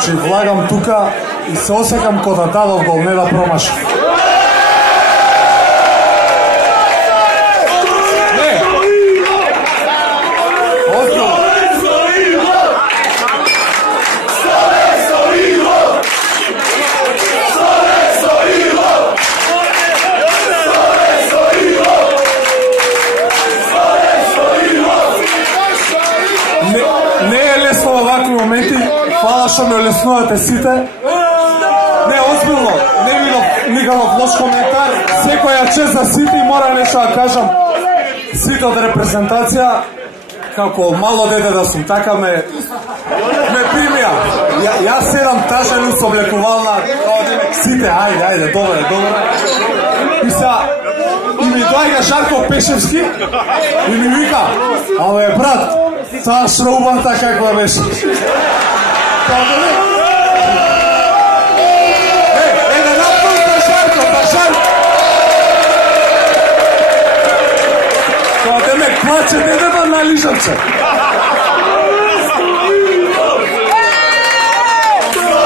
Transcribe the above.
Значи, влагам тука и се осекам ко да дадов гол, не да промашам. Фала што ме олеснувате сите. Не, озбилно, не видов никаков лош коментар. Секоја чест за сите и мора нешто да кажам. Сите од репрезентација, како мало дете да сум, така ме примија. Јас седам тажен со облекувална, сите, ајде, добре. И сега, и ми доаѓа Жарко Пешевски и ми вика, абе брат, таа шроубанта каква беше. Плаче детето на лижавче.